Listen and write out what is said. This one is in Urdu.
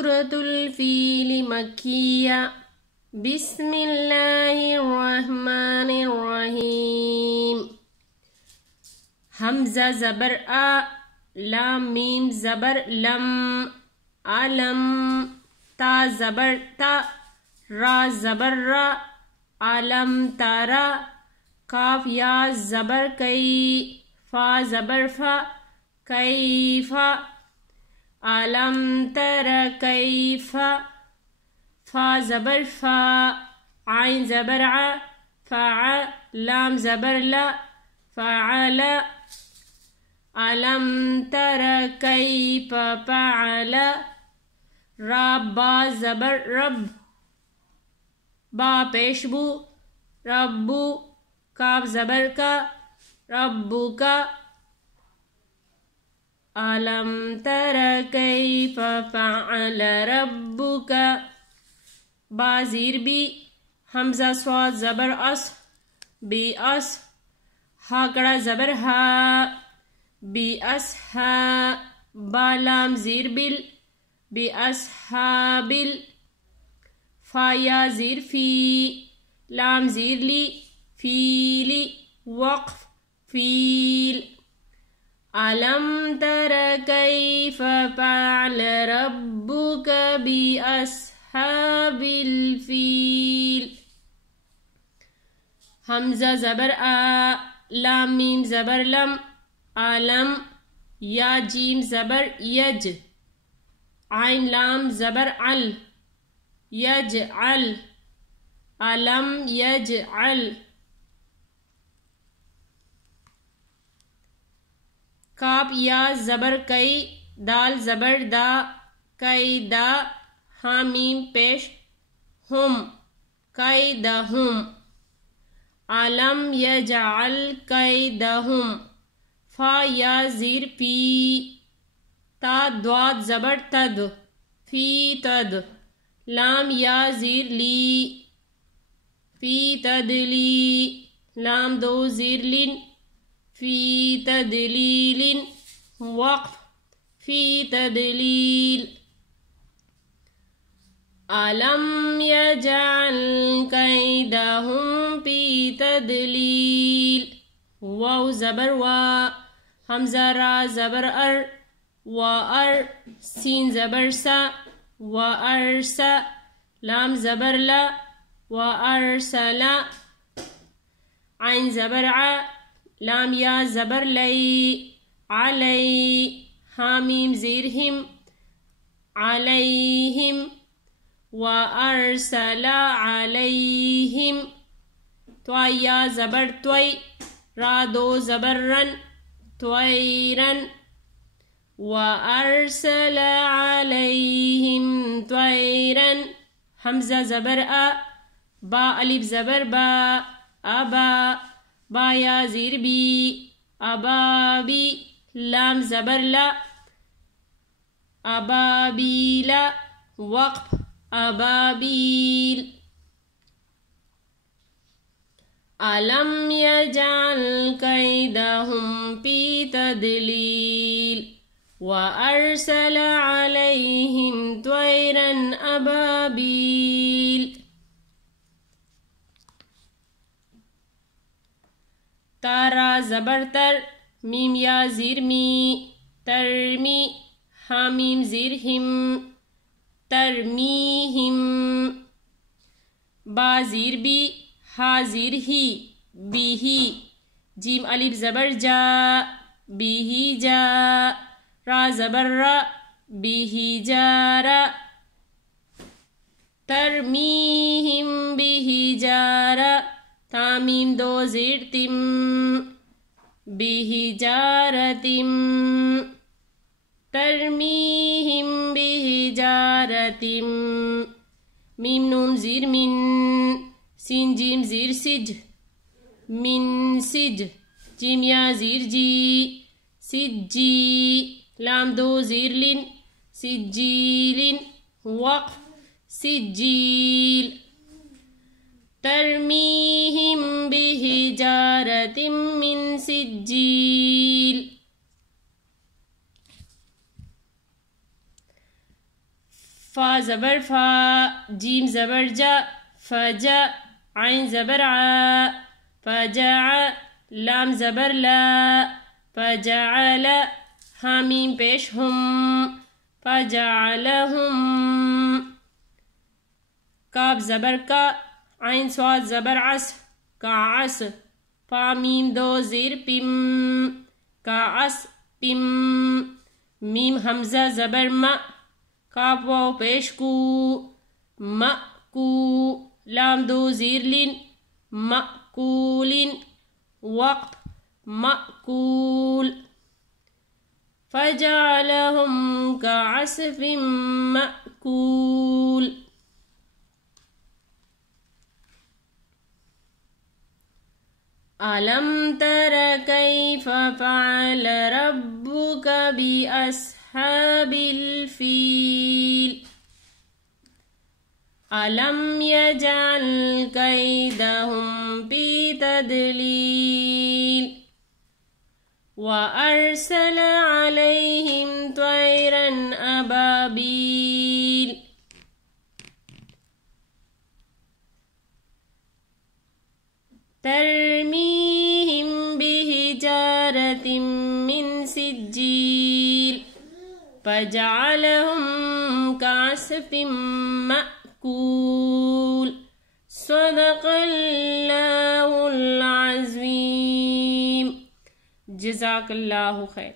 سورة الفيل مكية. بسم الله الرحمن الرحيم. حمزة زبر آ، لام میم زبر لم، علم. تا زبر تا، را زبر را، علم تارا. کاف یا زبر کئی، فا زبر فا، کیفا. علم تر کیف، فا زبر فا، عین زبر ع، فع. لام زبر لا، فعل. علم تر کیف فعل. را با زبر رب، با پیشبو، ربو. کاف زبر کا، ربو کا. علم تر کیف فعل ربک. با زیر بی، حمزہ صاد زبر اس، بی اس. ہا کڑا زبر ہا، بی اس ہا. با لام زیر بل، بی اس ہا بل. فا یا زیر فی، لام زیر لی، فیلی. وقف فیل. علم تر کیف فعل ربک باصحاب الفیل. حمزہ زبر آ، لام میم زبر لم، علم. یا جیم زبر یج، عین لام زبر عل، یجعل. علم یجعل. کاف یا زبر کئی، دال زبر دا، کئی دا. ہاں میم پیش، ہم، کیدہم. علم یجعل کیدہم. فا یا زیر فی، تا دواد زبر تد، فی تد. لام یا زیر لی، فی تدلی. لام دو زیر لن، فی تدلیل. وقف فی تدلیل. علم یجعل کیدہم فی تدلیل. واو زبر وا، حمزہ را زبر ار، و ار. سین زبر سا، و ارسا. لام زبر لا، و ارسلا. عین زبر ع، لام یا زبر لئی، علی. حامیم زیر ہم، علیہم. و ارسل علیہم. توا یا زبر توئی، را دو زبر رن، تویرن. و ارسل علیہم تویرن. حمزہ زبر آ، با الف زبر با، ابا. با یا زیر بی، ابابی. لام زبر لا، ابابیل. وقف ابابیل. علم یجعل کیدہم فی تدلیل. وارسل علیہم طیرا ابابیل. تارا زبر تر، میم یا زیر می، ترمی. حامیم زیر ہم، ترمیہم. با زیر بی، ہا زیر ہی، بیہی. جیم الف زبر جا، بیہی جا. را زبر را، بیہی جارا. ترمیہم بحجارہ. تامیم دو زیر تم، بحجارتم. ترمیہم بحجارتم. میم نون زیر من، سین جیم زیر سج، من سج. جیم یا زیر جی، سجی. لام دو زیر لن، سجیلن. وقف سجیل. ترمیہم بحجارت من سجیل. فا زبر فا، جیم زبر جا، فجا، عین زبر ع، فجع، لام زبر لا، فجعل، حامیم پیش ہم، فجعلہم، کاف زبر کا، عین صاد زبر عس، کعس، فا میم دو زیر پم، کعس پم، میم حمزہ زبر ما، کاف واو پیش کو، مأکو، لام دو زیر لن، مأکولن، وقف مأکول، فجعلهم كعصف مأكول. ألم تر كيف فعل ربك بأصحاب الفيل ألم يجعل كيدهم في تضليل وأرسل عليهم طيرا أبابيل ترميهم بحجارة من سجيل فجعلهم كعصف مأكول. صدق اللہ العظیم. جزاک اللہ خیر.